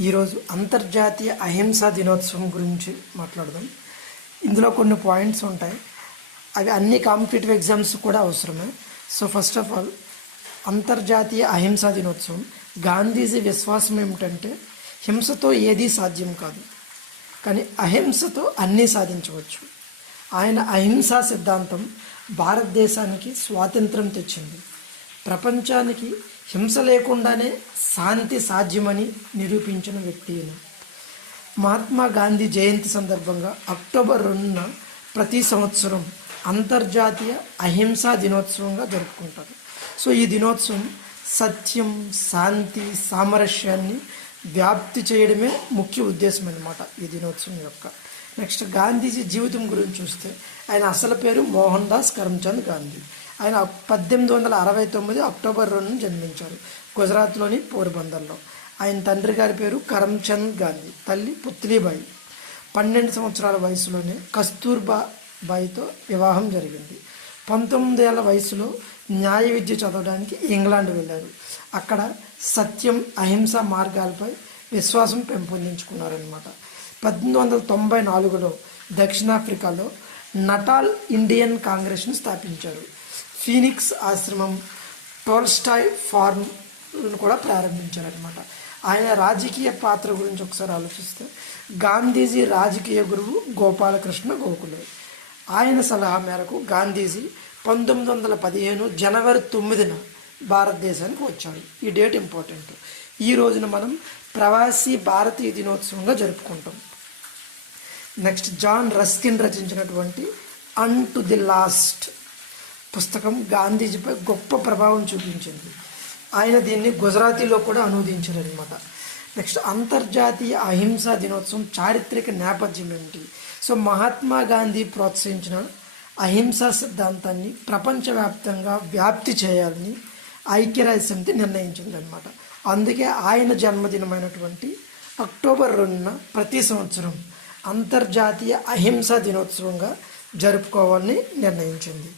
ఈరోజు అంతర్జాతీయ అహింసా దినోత్సవం గురించి మాట్లాడదాం. ఇందులో కొన్ని పాయింట్స్ ఉంటాయి. అవి అన్ని కాంపిటేటివ్ ఎగ్జామ్స్ కూడా అవసరమే. సో ఫస్ట్ ఆఫ్ ఆల్ అంతర్జాతీయ అహింసా దినోత్సవం. గాంధీజీ విశ్వాసం ఏమిటంటే హింసతో ఏదీ సాధ్యం కాదు. కానీ అహింసతో అన్నీ సాధించవచ్చు. ఆయన అహింసా సిద్ధాంతం భారతదేశానికి స్వాతంత్రం తెచ్చింది. ప్రపంచానికి హింస లేకుండానే శాంతి సాధ్యమని నిరూపించిన వ్యక్తి ఈయన. మహాత్మా గాంధీ జయంతి సందర్భంగా అక్టోబర్ రెండున ప్రతి సంవత్సరం అంతర్జాతీయ అహింసా దినోత్సవంగా జరుపుకుంటారు. సో ఈ దినోత్సవం సత్యం శాంతి సామరస్యాన్ని వ్యాప్తి చేయడమే ముఖ్య ఉద్దేశం అనమాట ఈ దినోత్సవం యొక్క. నెక్స్ట్ గాంధీజీ జీవితం గురించి చూస్తే ఆయన అసలు పేరు మోహన్ దాస్ కరమ్చంద్ గాంధీ. ఆయన పద్దెనిమిది వందల అరవై తొమ్మిది అక్టోబర్ రెండున జన్మించారు గుజరాత్లోని పోర్బందర్లో. ఆయన తండ్రి గారి పేరు కరమ్చంద్ గాంధీ తల్లి పుత్లీబాయి. పన్నెండు సంవత్సరాల వయసులోనే కస్తూర్బా బాయితో వివాహం జరిగింది. పంతొమ్మిది ఏళ్ళ వయసులో న్యాయ విద్య చదవడానికి ఇంగ్లాండ్ వెళ్ళారు. అక్కడ సత్యం అహింస మార్గాలపై విశ్వాసం పెంపొందించుకున్నారనమాట పద్దెనిమిది వందల తొంభై నాలుగులో దక్షిణాఫ్రికాలో నటాల్ ఇండియన్ కాంగ్రెస్ను స్థాపించారు. ఫీనిక్స్ ఆశ్రమం టోల్స్టాయ్ ఫార్మ్ కూడా ప్రారంభించారనమాట ఆయన రాజకీయ పాత్ర గురించి ఒకసారి ఆలోచిస్తే గాంధీజీ రాజకీయ గురువు గోపాలకృష్ణ గోఖలే ఆయన సలహా మేరకు గాంధీజీ పంతొమ్మిది వందల పదిహేను జనవరి తొమ్మిదిన భారతదేశానికి వచ్చాడు. ఈ డేట్ ఇంపార్టెంట్. ఈ రోజున మనం ప్రవాసీ భారతీయ దినోత్సవంగా జరుపుకుంటాం. నెక్స్ట్ జాన్ రస్కిన్ రచించినటువంటి అన్ టు ది లాస్ట్ పుస్తకం గాంధీజీపై గొప్ప ప్రభావం చూపించింది. ఆయన దీన్ని గుజరాతీలో కూడా అనువదించారనమాట నెక్స్ట్ అంతర్జాతీయ అహింసా దినోత్సవం చారిత్రక నేపథ్యం ఏమిటి? సో మహాత్మా గాంధీ ప్రోత్సహించిన అహింసా సిద్ధాంతాన్ని ప్రపంచవ్యాప్తంగా వ్యాప్తి చేయాలని ఐక్యరాజ్య సమితి నిర్ణయించింది అనమాట అందుకే ఆయన జన్మదినమైనటువంటి అక్టోబర్ రెండున ప్రతి సంవత్సరం అంతర్జాతీయ అహింసా దినోత్సవంగా జరుపుకోవాలని నిర్ణయించింది.